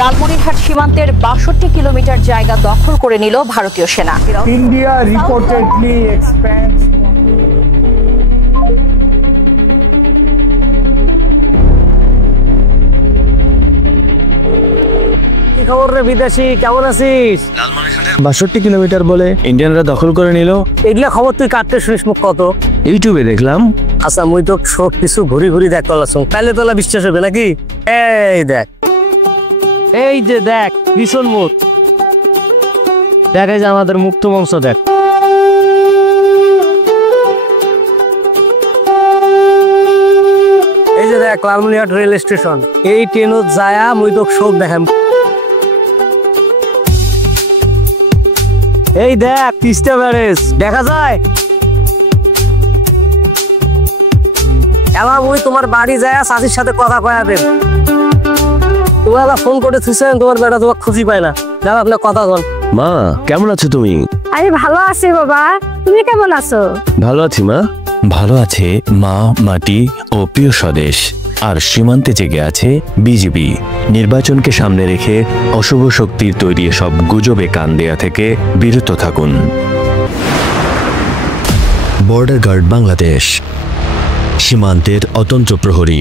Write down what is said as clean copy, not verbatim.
লালমনিরহাট সীমান্তের ৬২ কিলোমিটার জায়গা দখল করে নিল ভারতীয় সেনা। India reportedly expands. কি খবর রে বিদেশি, কেমন আছিস? লালমনিরহাটের ৬২ কিলোমিটার বলে ইন্ডিয়ানরা দখল করে নিল। এগুলা খবর তুই কাটতে শুনিস মুখ কত? ইউটিউবে দেখলাম। আচ্ছা মুই তো সব কিছু ঘুরি ঘুরি দেখ করলাম, তাহলে তোলা বিশ্বাস হবে নাকি? এই দেখ, এই যে দেখ ভীষণ মুখ দেখ, এই যে আমাদের মুক্ত মঞ্চ দেখ। এই যে দেখ লালমনিরহাট রেল স্টেশন, এই ট্রেনত যায়া মুই তো সব দেখাম। এই দেখ তিস্তা ব্যারেজ দেখা যায়। এবার মুই তোমার বাড়ি যায় চাচির সাথে কথা কয়া দেব। তোমার ফোন করে থুইছেন, তোমার বেটা তোমার খুঁজি পায় না। যাও আপনার কথা বল। মা কেমন আছো তুমি? আরে ভালো আছি বাবা, তুমি কেমন আছো? ভালো আছি মা। ভালো আছে মা, মাটি ও প্রিয় স্বদেশ। আর সীমান্তে জেগে আছে বিজিবি। নির্বাচনকে সামনে রেখে অশুভ শক্তির তৈরি সব গুজবে কান দেয়া থেকে বিরত থাকুন। বর্ডার গার্ড বাংলাদেশ, সীমান্তের অতন্ত্র প্রহরী।